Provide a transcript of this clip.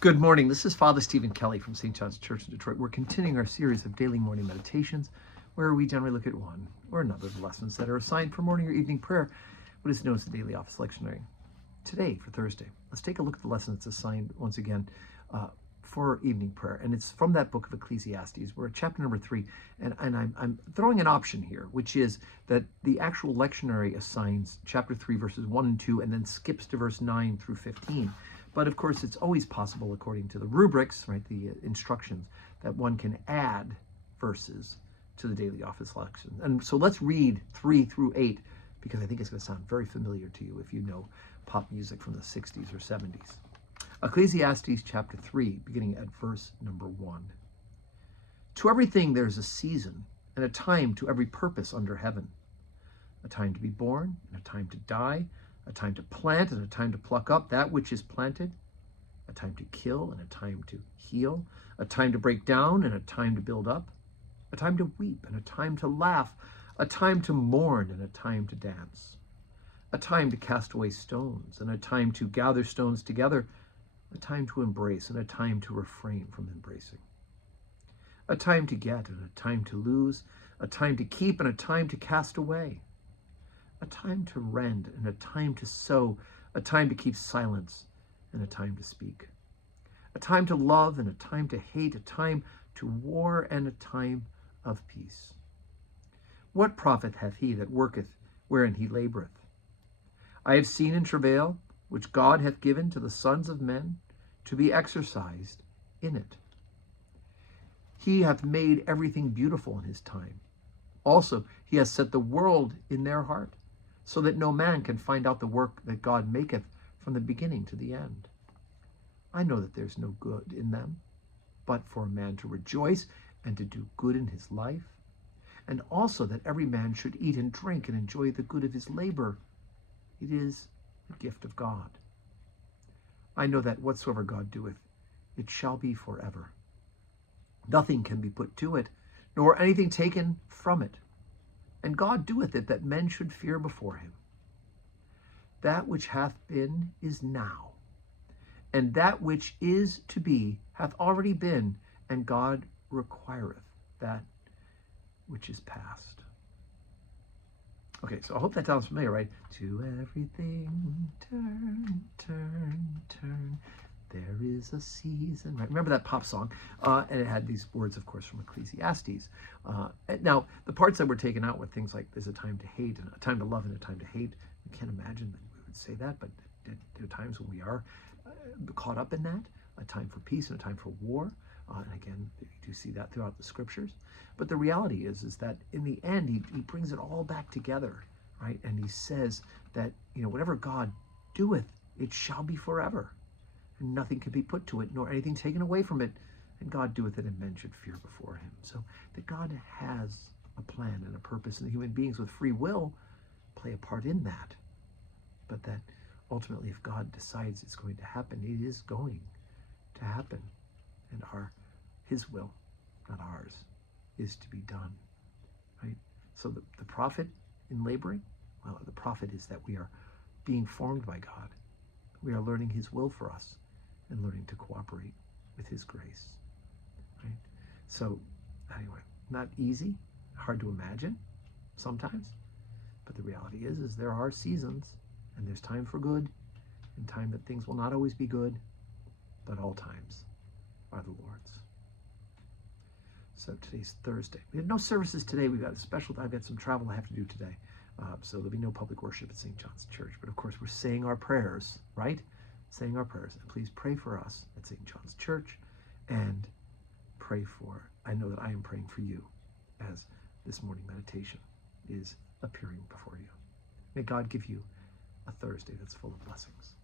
Good morning. This is Father Stephen Kelly from St. John's Church in Detroit. We're continuing our series of daily morning meditations where we generally look at one or another of the lessons that are assigned for morning or evening prayer, what is known as the daily office lectionary. Today, for Thursday, let's take a look at the lesson that's assigned once again for evening prayer. And it's from that book of Ecclesiastes. We're at chapter number 3. And I'm throwing an option here, which is that the actual lectionary assigns chapter 3, verses 1 and 2, and then skips to verse 9 through 15. But of course, it's always possible, according to the rubrics, right, the instructions, that one can add verses to the daily office lesson. And so let's read 3 through 8, because I think it's going to sound very familiar to you if you know pop music from the 60s or 70s. Ecclesiastes chapter 3, beginning at verse number 1. To everything there's a season, and a time to every purpose under heaven. A time to be born, and a time to die, a time to plant, and a time to pluck up that which is planted, a time to kill, and a time to heal, a time to break down, and a time to build up, a time to weep, and a time to laugh, a time to mourn, and a time to dance, a time to cast away stones, and a time to gather stones together, a time to embrace, and a time to refrain from embracing, a time to get, and a time to lose, a time to keep, and a time to cast away, a time to rend, and a time to sow, a time to keep silence, and a time to speak, a time to love, and a time to hate, a time to war, and a time of peace. What profit hath he that worketh wherein he laboureth? I have seen in travail, which God hath given to the sons of men, to be exercised in it. He hath made everything beautiful in his time. Also, he has set the world in their heart, so that no man can find out the work that God maketh from the beginning to the end. I know that there's no good in them, but for a man to rejoice and to do good in his life, and also that every man should eat and drink and enjoy the good of his labor. It is the gift of God. I know that whatsoever God doeth, it shall be forever. Nothing can be put to it, nor anything taken from it. And God doeth it that men should fear before him. That which hath been is now, and that which is to be hath already been, and God requireth that which is past. Okay, so I hope that sounds familiar, right? To everything turn, turn, turn. There is a season, right? Remember that pop song? And it had these words, of course, from Ecclesiastes. Now, the parts that were taken out were things like there's a time to hate and a time to love and a time to hate. You can't imagine that we would say that, but there are times when we are caught up in that, a time for peace and a time for war. And again, you do see that throughout the scriptures. But the reality is that in the end, he brings it all back together, right? And he says that, whatever God doeth, it shall be forever. And nothing can be put to it, nor anything taken away from it. And God doeth it, and men should fear before him. So that God has a plan and a purpose, and human beings with free will play a part in that. But that ultimately, if God decides it's going to happen, it is going to happen. And his will, not ours, is to be done. Right? So the profit in laboring, well, the profit is that we are being formed by God. We are learning his will for us and learning to cooperate with his grace. Right? So anyway, not easy, hard to imagine sometimes, but the reality is there are seasons, and there's time for good and time that things will not always be good, but all times are the Lord's. So today's Thursday. We have no services today. I've got some travel I have to do today. So there'll be no public worship at St. John's Church. But of course, we're saying our prayers, right? Saying our prayers. And please pray for us at St. John's Church, and I know that I am praying for you as this morning meditation is appearing before you. May God give you a Thursday that's full of blessings.